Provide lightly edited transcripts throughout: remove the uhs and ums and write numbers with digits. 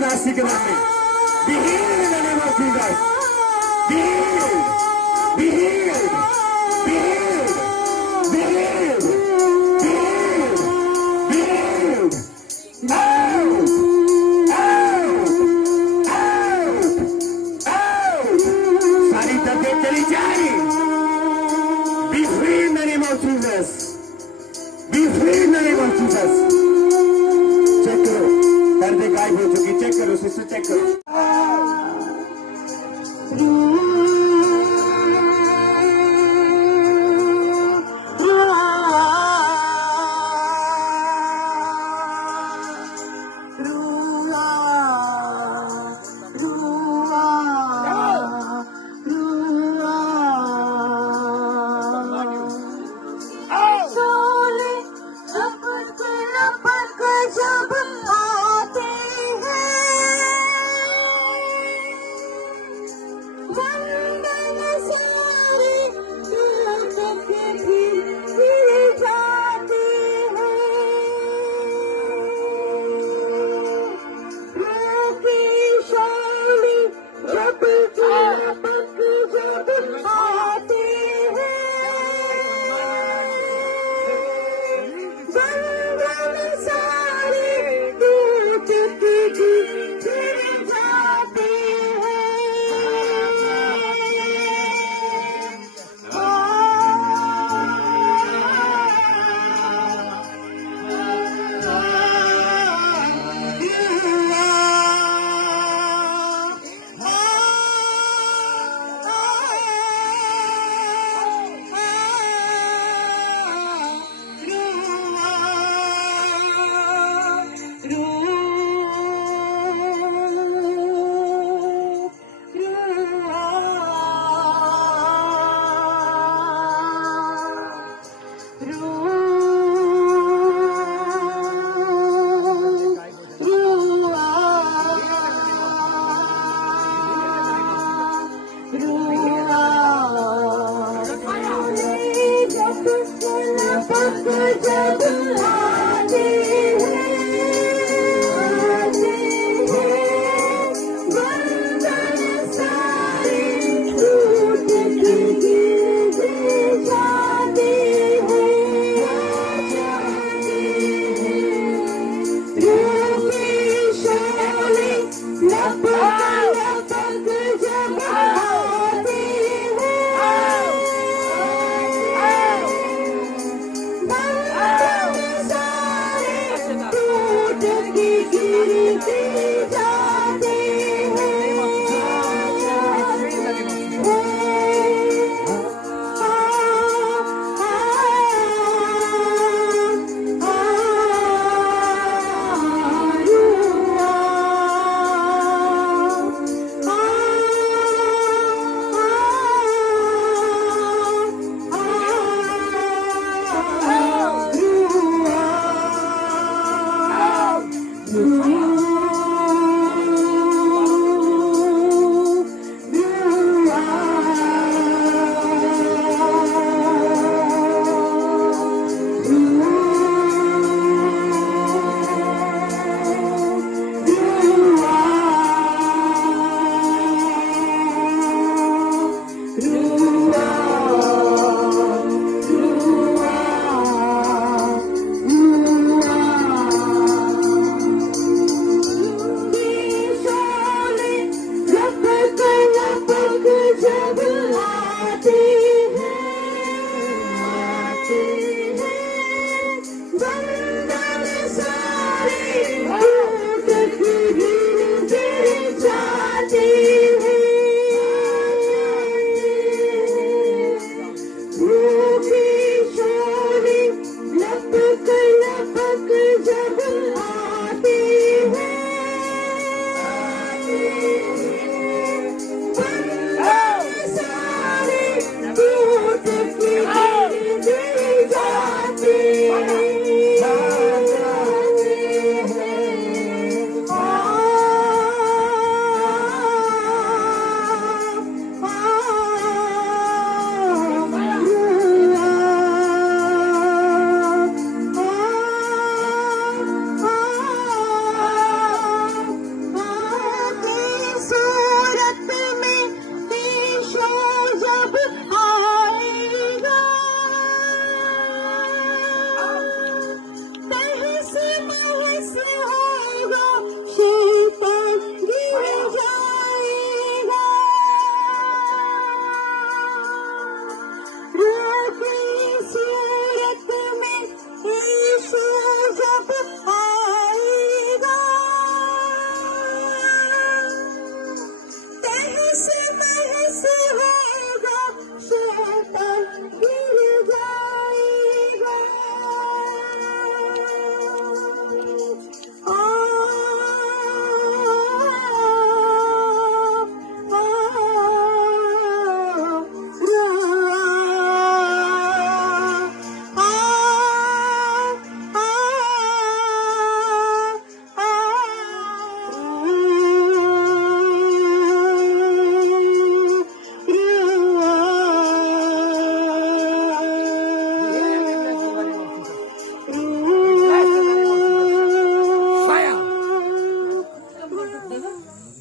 नास्तिक नामे. Be healed in the name of Jesus. Be healed. Be healed. Be healed. Be healed. Be healed. Be healed. Out. Out. Out. Out. सारी तबीयत चली जाए. Be free in the name of Jesus. Be free in the name of Jesus. Check करो. दर्द गायब हो चुकी. Check करो. सिस्टर चेक करो.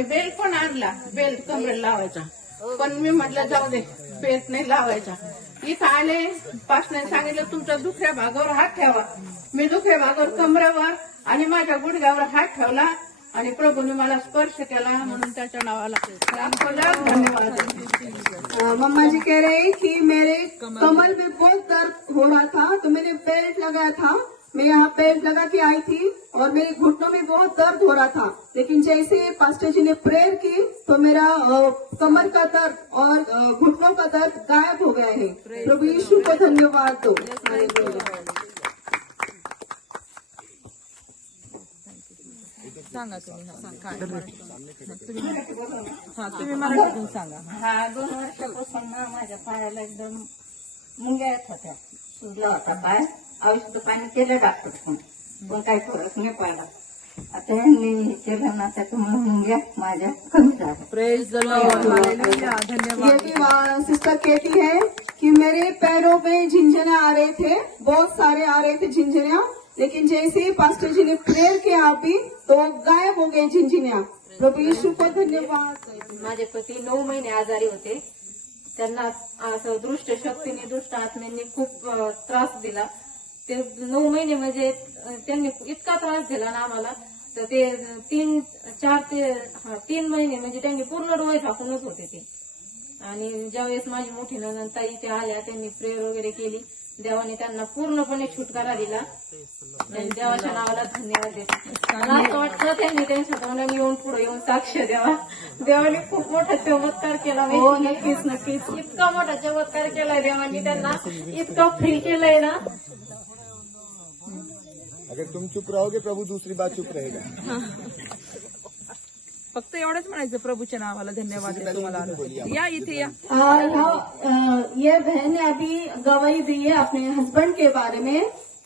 मी बेल्ट पण आणला, बेल्ट कमरेला लावायचा, पण मी म्हटलं जाऊ दे, बेल्ट नाही लावायचा. इथं आले, पास्टरने सांगितलं तुमच्या दुसऱ्या भागावर हात ठेवा. मी दुसऱ्या भागावर कमरेवर आणि माझ्या गुडघ्यावर हात ठेवला आणि प्रभूने मला स्पर्श केला, म्हणून त्याच्या नावाला लाखो लाख धन्यवाद. मम्मा जी कह रहे हैं कि मेरे कमर में बहुत दर्द हो रहा था, तो मैंने बेल्ट लगाया था. मैं यहाँ बेल्ट लगा के आई थी और मेरे घुटनों में बहुत दर्द हो रहा था, लेकिन जैसे पास्टर जी ने प्रेयर की तो मेरा कमर का दर्द और घुटनों का दर्द गायब हो गया है. प्रभु यीशु को धन्यवाद दो. सांगा तुम्ही मराठीतून सांगा. हा 2 वर्षापासून ना माझ्या पायाला एकदम मुंग्या येत होत्या, सुजला होता पाय. औषध पाणी केलं डॉक्टर पण काही फरक नाही पडला. आता यांनी केलं ना त्याच्यामुळे मुंग्या माझ्या कमी झाल्या. प्रेज द लॉर्ड, हालेलुया, ये धन्यवाद. भी सिस्टर कहती है कि मेरे पैरों में झिंझिया आ रहे थे, बहुत सारे आ रहे थे झिंझिया, लेकिन जैसे ही पास्टर जी ने प्रेयर किया अभी तो गायब हो गए झिंझिया. प्रभु यीशु को धन्यवाद. माझे पती 9 महिने आजारी होते. त्यांना असं दुष्ट शक्तीने, दुष्ट आत्म्यांनी खूप त्रास दिला. ते 9 महिने म्हणजे त्यांनी इतका त्रास दिला ना आम्हाला, तर ते 3 महिने म्हणजे त्यांनी पूर्ण डोळे झाकूनच होते ते. आणि ज्यावेळेस माझी मोठी नणंद ताई ते आल्या, त्यांनी प्रेयर वगैरे केली, देवाने त्यांना पूर्णपणे छुटकारा दिला. देवाच्या नावाला धन्यवाद देतो. मला असं वाटतं त्यांनी त्यांच्या तोंडाने येऊन पुढे येऊन साक्ष द्यावा. देवाने खूप मोठा चमत्कार केला. हो, नक्कीच नक्कीच. इतका मोठा चमत्कार केलाय देवाने, त्यांना इतकं फ्री केलंय ना. अगर तुम चुप रहोगे प्रभु दूसरी बात चुप रहेगा. फक्त एवढंच म्हणायचं, प्रभूच्या नावाला धन्यवाद आहे तुम्हाला. या इथे या. ये बहन ने अभी गवाही दी है अपने हस्बैंड के बारे में.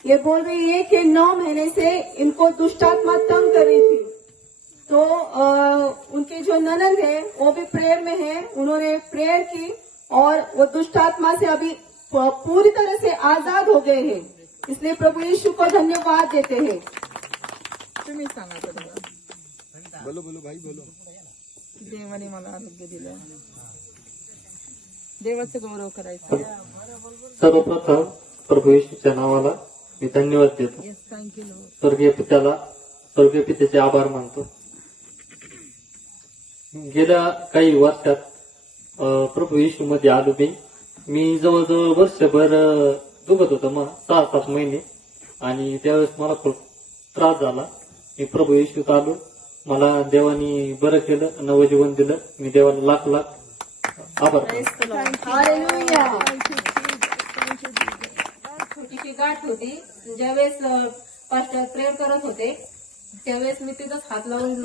ये बोल रही है कि 9 महीने से इनको दुष्टात्मा तंग कर रही थी. तो उनके जो ननद है वो भी प्रेयर में है, उन्होंने प्रेयर की और वो दुष्टात्मा से अभी पूरी तरह से आजाद हो गए हैं. इसलिए प्रभु यीशु को धन्यवाद देते हैं. तुम्ही सांगा तुम्हाला. बोलो बोलो भाई बोलो. देवाने मला आरोग्य दिलं, देवाचं गौरव करायचं. सर्वप्रथम प्रभू येशूच्या नावाला मी धन्यवाद देतो. Yes, thank you Lord. स्वर्गीय पित्याचे आभार मानतो. गेल्या काही वर्षात प्रभू येशू मध्ये आलो मी जवळजवळ वर्षभर दुखत होतं, मग 6-7 महिने, आणि त्यावेळेस मला खूप त्रास झाला. मी प्रभू येशूत आलो, मला देवानी बरं केलं, नवजीवन दिलं. मी देवाला लाख लाख आभार मानतो. हालेलुया. छोटीशी गाठ होती. ज्यावेळेस पास्टर प्रेयर करत होते त्यावेळेस मी तिथंच हात लावून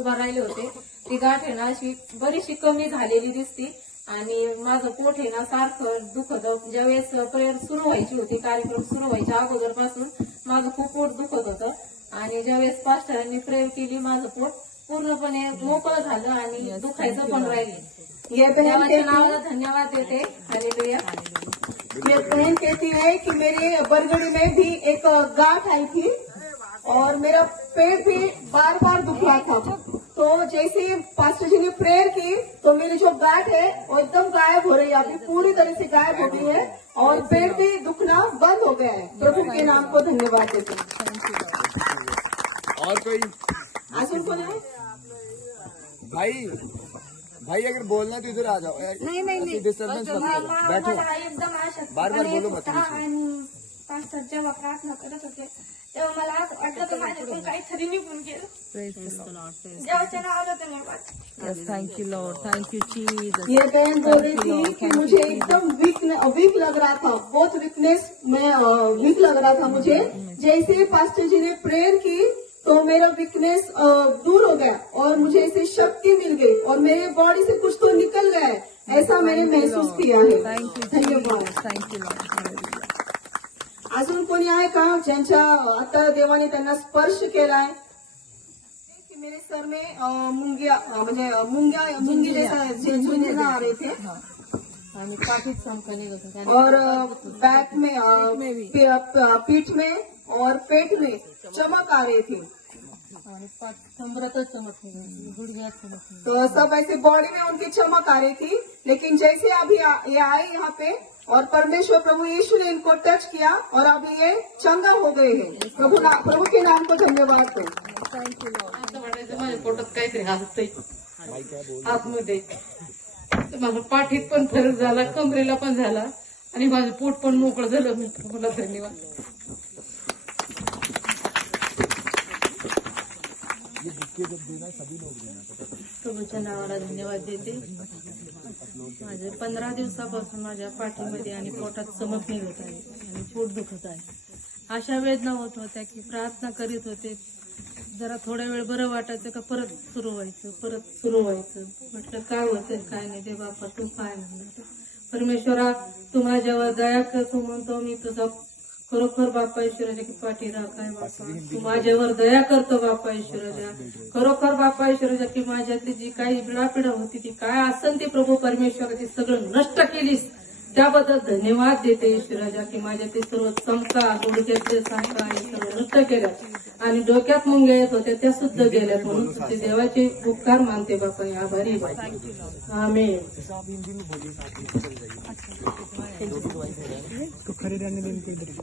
उभा राहिले होते. ती गाठ आहे ना अशी बरीचशी कमी झालेली दिसती आणि माझं पोट आहे ना सारखं दुखत. ज्यावेळेस प्रेयर सुरू व्हायची होती, कार्यक्रम सुरू व्हायच्या अगोदरपासून माझं खूप पोट दुखत होतं. आणि ज्यावेळेस पास्टरांनी प्रेयर केली माझं पोट पूर्णपणे मोकळं झालं आणि दुखायचं पण राहिले. ये देवाच्या नावाला धन्यवाद देते. हालेलुया. ये बहन कहती है कि मेरे बरगड़ी में भी एक गांठ आई थी और मेरा पेट भी बार बार दुख रहा था. तो जैसे पास्टर जी ने प्रेयर की तो मेरी जो गांठ है वो एकदम गायब हो रही है, अभी पूरी तरह से गायब हो गई है और पेट भी दुखना बंद हो गया है. प्रभु के नाम को धन्यवाद देते हैं. और कोई अजून कोण आहे? भाई भाई अगर बोलना तो इधर आ जाओ. नाही डिस्टर्बेंस मत करो, बैठो. मला एकदम अशा बार बोलो मत. आणि पास्टर जेव्हा प्रार्थना करत होते तेव्हा मला असं वाटलं की माझ्याकडून काहीतरी निघून गेलं. Praise the Lord. देवाच्या नावाला धन्यवाद. Yes, thank you Lord, thank you Jesus. ये बहन बोल रही थी कि मुझे एकदम वीक लग रहा था, बहुत वीकनेस में वीक लग रहा था मुझे. जैसे पास्टर जी ने प्रेयर की तो मेरा वीकनेस दूर हो गया और मुझे ऐसी शक्ति मिल गई और मेरे बॉडी से कुछ तो निकल गया है, ऐसा मैंने महसूस किया है. थँक्यू धन्यवाद. Thank you Lord. अजून कोणी आहे का ज्यांच्या आता देवाने त्यांना स्पर्श केलाय? कि मेरे सर में मुंगी जैसा झुंझुना आ रहे थे आणि काफीच चमकं निघत होतं. और बैक में पीठ में और पेट में चमक आ रही थी. आणि कमरातच चमक नाही, गुडघ्यात चमक नाही. तो सब ऐसे बॉडी में उनकी चमक आ रही थी, लेकिन जैसे अभी ये आए यहाँ पे और परमेश्वर प्रभु यीशु ने इनको टच किया और अभी ये चंगा हो गए हैं. प्रभु के नाम को धन्यवाद दो. असं वाटायचं माझ्या पोटात काहीतरी हसतंय आतमध्ये. तर माझं पाठीत पण फरक झाला, कमरेला पण झाला आणि माझं पोट पण मोकळं झालं. मी प्रभूला धन्यवाद. प्रभूच्या नावाला धन्यवाद देते. माझे 15 दिवसापासून माझ्या पाठीमध्ये आणि पोटात चमक निघत आहे आणि पोट दुखत आहे. अशा वेदना होत होत्या की प्रार्थना करीत होते, जरा थोडा वेळ बरं वाटायचं का परत सुरू व्हायचं. म्हटलं काय होतं काय नाही, ते बापा तू काय म्हणणार. परमेश्वरा तू माझ्यावर दया कर, तू म्हणतो मी तुझा खरोखर बाप्पा ईश्वराच्या की पाठी राखाय बाप्पा, तू माझ्यावर दया करतो बाप्पा ईश्वराच्या. खरोखर बाप्पा ईश्वराच्या की माझ्यातली जी काही बिडापिडा होती ती काय असन ती प्रभू परमेश्वराची सगळं नष्ट केलीस, त्याबद्दल धन्यवाद देते ईश्वराच्या की माझ्या ते सर्व चमका गुडघ्यातले सांका हे सर्व नष्ट केल्या आणि डोक्यात मुंग्या येत होत्या त्या सुद्धा गेल्यात. म्हणून ते देवाचे उपकार मानते बाप्पा, आभारी. आमेन.